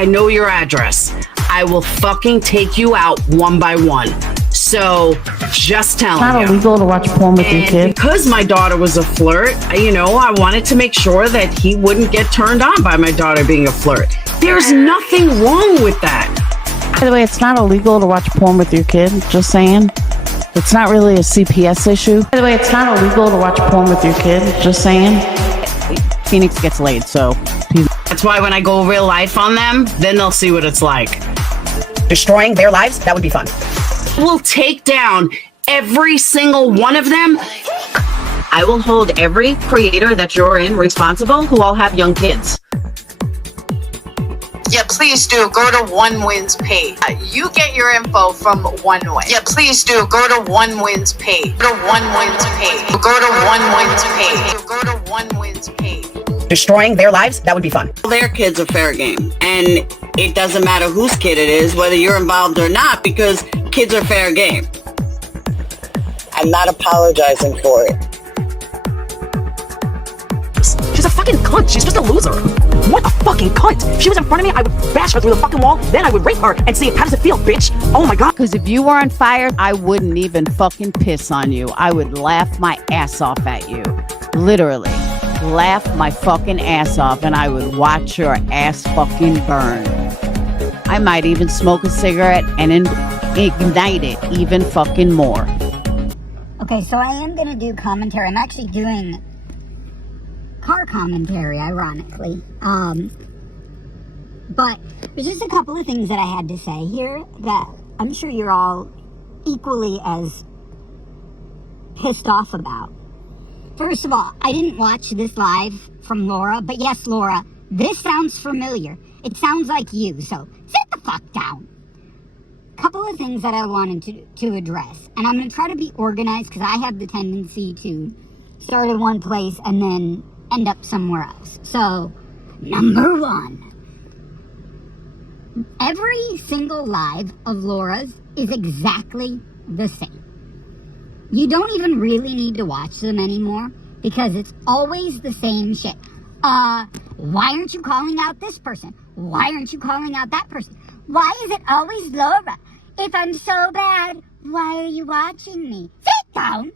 I know your address. I will fucking take you out one by one. So, just telling you. It's not illegal to watch porn with your kid. Because my daughter was a flirt, I wanted to make sure that he wouldn't get turned on by my daughter being a flirt. There's nothing wrong with that. By the way, it's not illegal to watch porn with your kid. Just saying. It's not really a CPS issue. By the way, it's not illegal to watch porn with your kid. Just saying. Phoenix gets laid, so. That's why when I go real life on them, then they'll see what it's like. Destroying their lives, that would be fun. We'll take down every single one of them. I will hold every creator that you're in responsible who all have young kids. Yeah, please do. Go to One Win's page. You get your info from One Win. Yeah, please do. Go to One Win's page. Go to One Win's page. Go to One Win's page. Go to One Win's page. Destroying their lives, that would be fun. Their kids are fair game. And it doesn't matter whose kid it is, whether you're involved or not, because kids are fair game. I'm not apologizing for it. She's a fucking cunt. She's just a loser. What a fucking cunt. If she was in front of me, I would bash her through the fucking wall. Then I would rape her and see how does it feel, bitch. Oh my god. Because if you were on fire, I wouldn't even fucking piss on you. I would laugh my ass off at you. Literally. Laugh my fucking ass off and I would watch your ass fucking burn. I might even smoke a cigarette and ignite it even fucking more. Okay, so I am gonna do commentary. I'm actually doing car commentary, ironically. But there's just a couple of things that I had to say here that I'm sure you're all equally as pissed off about. First of all, I didn't watch this live from Laura, but yes, Laura, this sounds familiar. It sounds like you, so sit the fuck down. Couple of things that I wanted to address, and I'm going to try to be organized because I have the tendency to start in one place and then end up somewhere else. So, number one, every single live of Laura's is exactly the same. You don't even really need to watch them anymore because it's always the same shit. Why aren't you calling out this person? Why aren't you calling out that person? Why is it always Laura? If I'm so bad, why are you watching me? Sit down!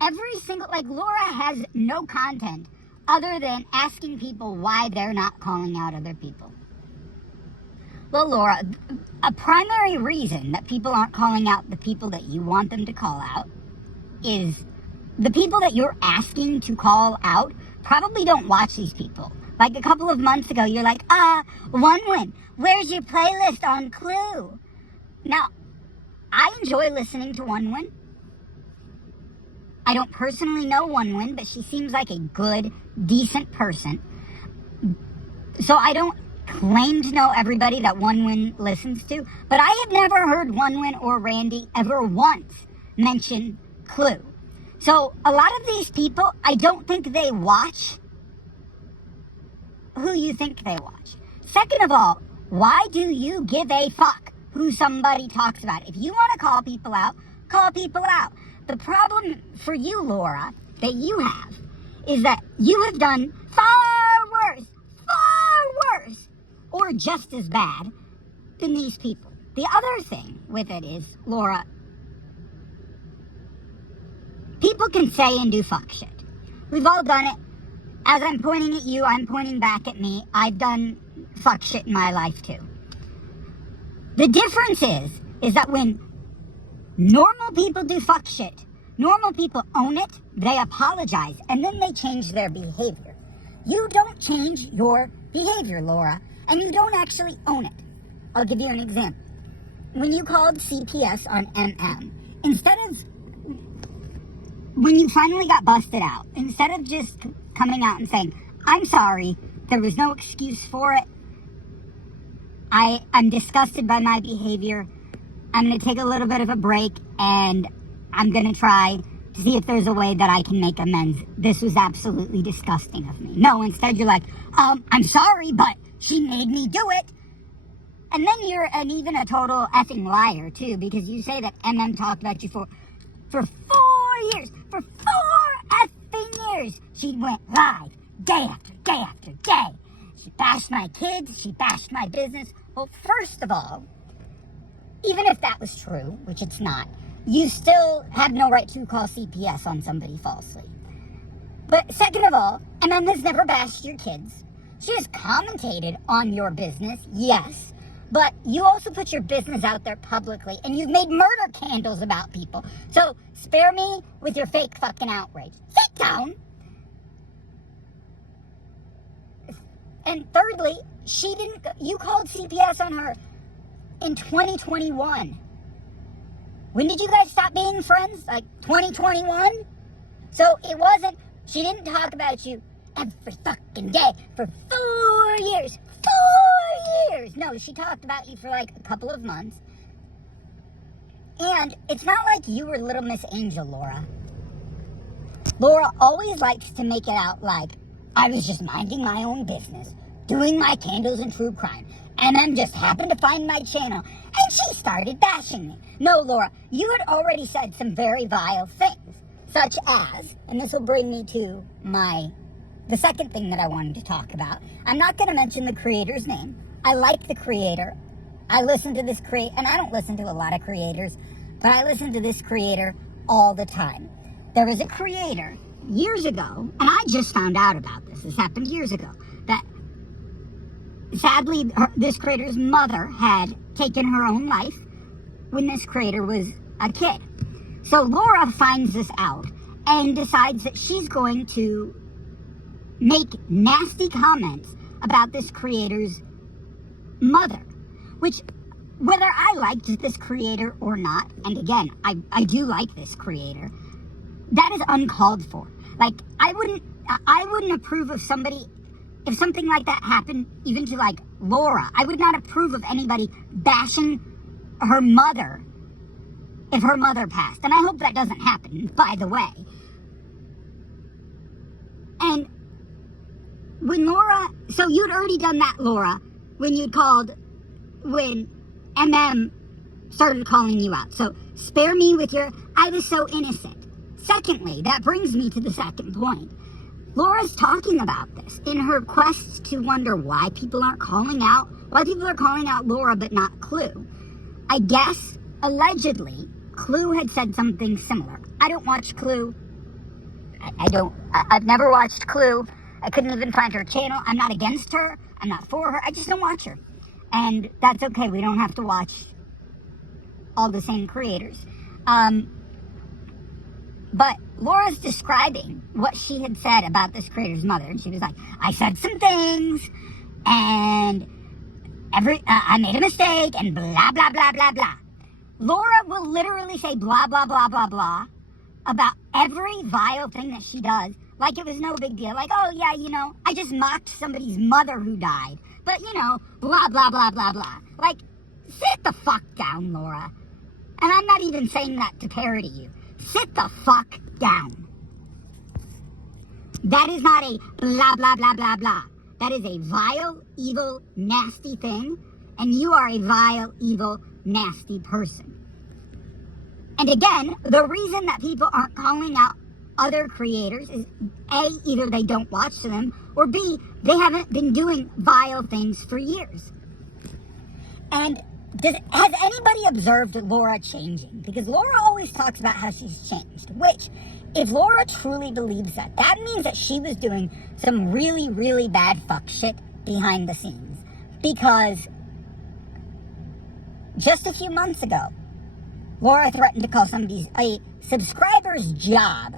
Every single, Laura has no content other than asking people why they're not calling out other people. Well, Laura, a primary reason that people aren't calling out the people that you want them to call out is the people that you're asking to call out probably don't watch these people. Like a couple of months ago, you're like, One Win, where's your playlist on Clue? Now, I enjoy listening to One Win. I don't personally know One Win, but she seems like a good, decent person. So I don't claim to know everybody that One Win listens to, but I have never heard One Win or Randy ever once mention Clue. So a lot of these people, I don't think they watch who you think they watch. Second of all, why do you give a fuck who somebody talks about? If you want to call people out, call people out. The problem for you, Laura, that you have is that you have done far worse, or just as bad than these people. The other thing with it is, Laura, people can say and do fuck shit. We've all done it. As I'm pointing at you, I'm pointing back at me. I've done fuck shit in my life too. The difference is that when normal people do fuck shit, normal people own it, they apologize, and then they change their behavior. You don't change your behavior, Laura, and you don't actually own it. I'll give you an example. When you called CPS on MM, when you finally got busted out, instead of just coming out and saying, I'm sorry, there was no excuse for it, I'm disgusted by my behavior, I'm going to take a little bit of a break, and I'm going to try to see if there's a way that I can make amends. This was absolutely disgusting of me. No, instead you're like, I'm sorry, but she made me do it. And then you're even a total effing liar, too, because you say that MM talked about you for 4 years. For 4 effing years, she went live day after day after day. She bashed my kids. She bashed my business. Well, first of all, even if that was true, which it's not, you still have no right to call CPS on somebody falsely. But second of all, MM has never bashed your kids. She has commentated on your business, yes. But you also put your business out there publicly, and you've made murder candles about people. So spare me with your fake fucking outrage. Sit down. And thirdly, you called CPS on her in 2021. When did you guys stop being friends? Like 2021? So it wasn't, she didn't talk about you every fucking day for 4 years. 4 years! No, she talked about you for like a couple of months. And it's not like you were Little Miss Angel, Laura. Laura always likes to make it out like, I was just minding my own business, doing my candles and true crime, and then just happened to find my channel, and she started bashing me. No, Laura, you had already said some very vile things, such as, and this will bring me to the second thing that I wanted to talk about. I'm not going to mention the creator's name. I like the creator. I listen to this and I don't listen to a lot of creators, but I listen to this creator all the time. There was a creator years ago, and I just found out about this. This happened years ago, that sadly, this creator's mother had taken her own life when this creator was a kid. So Laura finds this out and decides that she's going to make nasty comments about this creator's mother, which, whether I liked this creator or not, and again, I do like this creator, that is uncalled for. Like, I wouldn't approve of somebody, if something like that happened, even to like Laura, I would not approve of anybody bashing her mother if her mother passed. And I hope that doesn't happen, by the way. And when Laura, so you'd already done that, Laura, when MM started calling you out. So spare me with your, I was so innocent. Secondly, that brings me to the second point. Laura's talking about this in her quest to wonder why people are calling out Laura but not Clue. I guess, allegedly, Clue had said something similar. I don't watch Clue. I've never watched Clue. I couldn't even find her channel. I'm not against her. I'm not for her. I just don't watch her. And that's okay. We don't have to watch all the same creators. But Laura's describing what she had said about this creator's mother. And she was like, I said some things, and I made a mistake, and blah, blah, blah, blah, blah. Laura will literally say blah, blah, blah, blah, blah about every vile thing that she does, like it was no big deal. Like, oh, yeah, I just mocked somebody's mother who died. But, blah, blah, blah, blah, blah. Like, sit the fuck down, Laura. And I'm not even saying that to parody you. Sit the fuck down. That is not a blah, blah, blah, blah, blah. That is a vile, evil, nasty thing. And you are a vile, evil, nasty person. And again, the reason that people aren't calling out other creators is A, either they don't watch them, or B, they haven't been doing vile things for years. And has anybody observed Laura changing? Because Laura always talks about how she's changed, which, if Laura truly believes that means that she was doing some really, really bad fuck shit behind the scenes. Because just a few months ago, Laura threatened to call a subscriber's job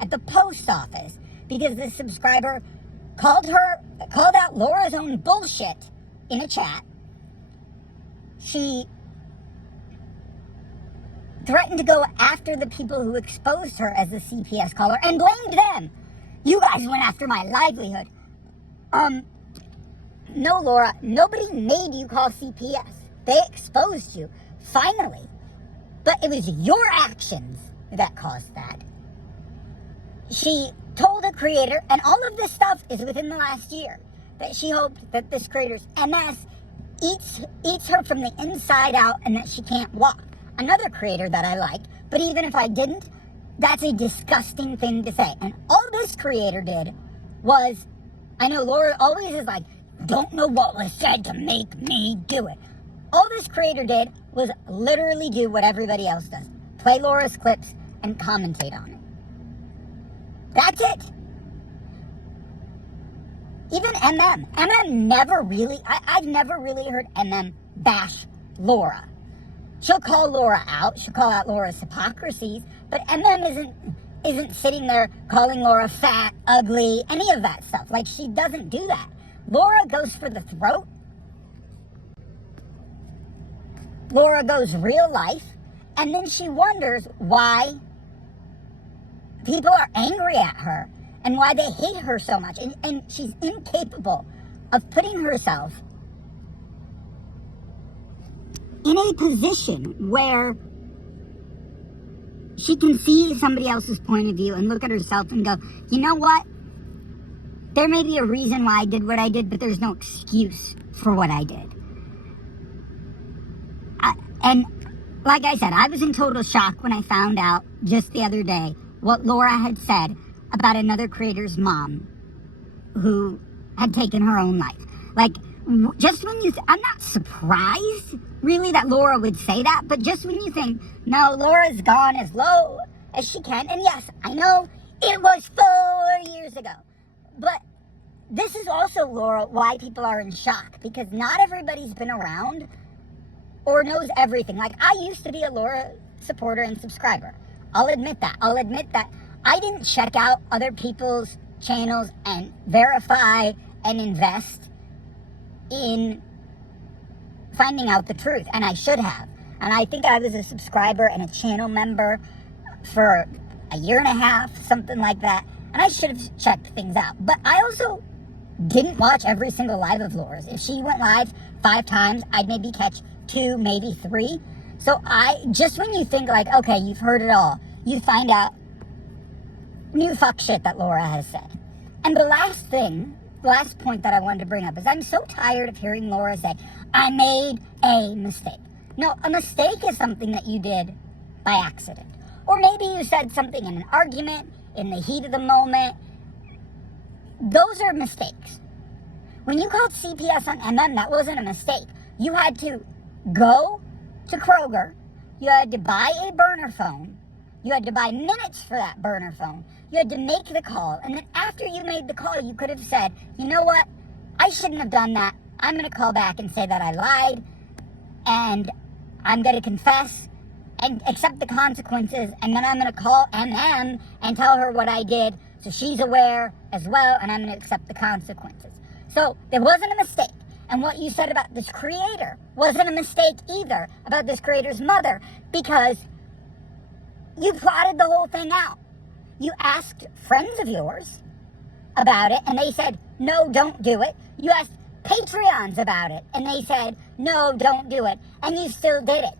at the post office because the subscriber called out Laura's own bullshit in a chat. She threatened to go after the people who exposed her as the CPS caller and blamed them. You guys went after my livelihood. No, Laura, nobody made you call CPS. They exposed you, finally. But it was your actions that caused that. She told a creator, and all of this stuff is within the last year, that she hoped that this creator's MS eats her from the inside out and that she can't walk. Another creator that I liked, but even if I didn't, that's a disgusting thing to say. And all this creator did was, I know Laura always is like, don't know what was said to make me do it. All this creator did was literally do what everybody else does. Play Laura's clips and commentate on it. That's it. Even MM never really, I've never really heard MM bash Laura. She'll call Laura out, she'll call out Laura's hypocrisies, but MM isn't sitting there calling Laura fat, ugly, any of that stuff. Like, she doesn't do that. Laura goes for the throat. Laura goes real life, and then she wonders why people are angry at her and why they hate her so much. And she's incapable of putting herself in a position where she can see somebody else's point of view and look at herself and go, you know what? There may be a reason why I did what I did, but there's no excuse for what I did. And like I said, I was in total shock when I found out just the other day what Laura had said about another creator's mom who had taken her own life. Like, just when you, I'm not surprised really that Laura would say that, but just when you think, no, Laura's gone as low as she can, and yes, I know it was 4 years ago, but this is also, Laura, why people are in shock, because not everybody's been around or knows everything. Like, I used to be a Laura supporter and subscriber. I'll admit that. I didn't check out other people's channels and verify and invest in finding out the truth, and I should have. And I think I was a subscriber and a channel member for a year and a half, something like that, and I should have checked things out. But I also didn't watch every single live of Laura's. If she went live 5 times, I'd maybe catch 2, maybe 3. So just when you think like, okay, you've heard it all, you find out new fuck shit that Laura has said. And the last point that I wanted to bring up is I'm so tired of hearing Laura say, I made a mistake. No, a mistake is something that you did by accident. Or maybe you said something in an argument, in the heat of the moment. Those are mistakes. When you called CPS on MM, that wasn't a mistake. You had to go to Kroger, you had to buy a burner phone, you had to buy minutes for that burner phone, you had to make the call, and then after you made the call, you could have said, you know what, I shouldn't have done that, I'm going to call back and say that I lied, and I'm going to confess, and accept the consequences, and then I'm going to call MM and tell her what I did, so she's aware as well, and I'm going to accept the consequences. So, there wasn't a mistake. And what you said about this creator wasn't a mistake either, about this creator's mother, because you plotted the whole thing out. You asked friends of yours about it, and they said, no, don't do it. You asked Patreons about it, and they said, no, don't do it. And you still did it.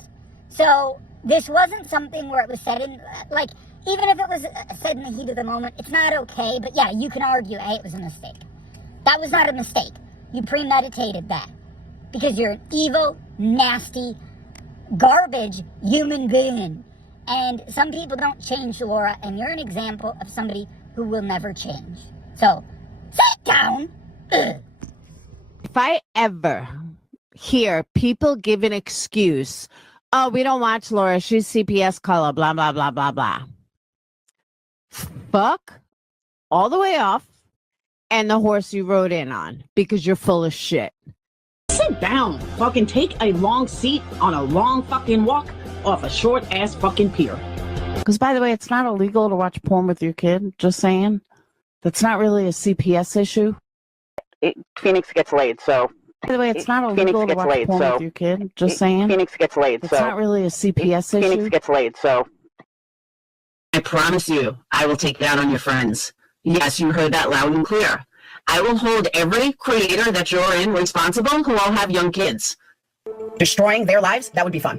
So this wasn't something where it was said in, like, even if it was said in the heat of the moment, it's not okay, but yeah, you can argue, hey, it was a mistake. That was not a mistake. You premeditated that because you're an evil, nasty, garbage human being. And some people don't change, Laura, and you're an example of somebody who will never change. So, sit down. Ugh. If I ever hear people give an excuse, oh, we don't watch Laura, she's CPS color, blah, blah, blah, blah, blah. Fuck all the way off. And the horse you rode in on, because you're full of shit. Sit down. Fucking take a long seat on a long fucking walk off a short ass fucking pier. Because, by the way, it's not illegal to watch porn with your kid. Just saying. That's not really a CPS issue. Phoenix gets laid, so. By the way, it's not illegal to watch porn with your kid. Just saying. Phoenix gets laid, so. It's not really a CPS issue. Phoenix gets laid, so. I promise you, I will take that on your friends. Yes, you heard that loud and clear. I will hold every creator that you're in responsible who all have young kids. Destroying their lives, that would be fun.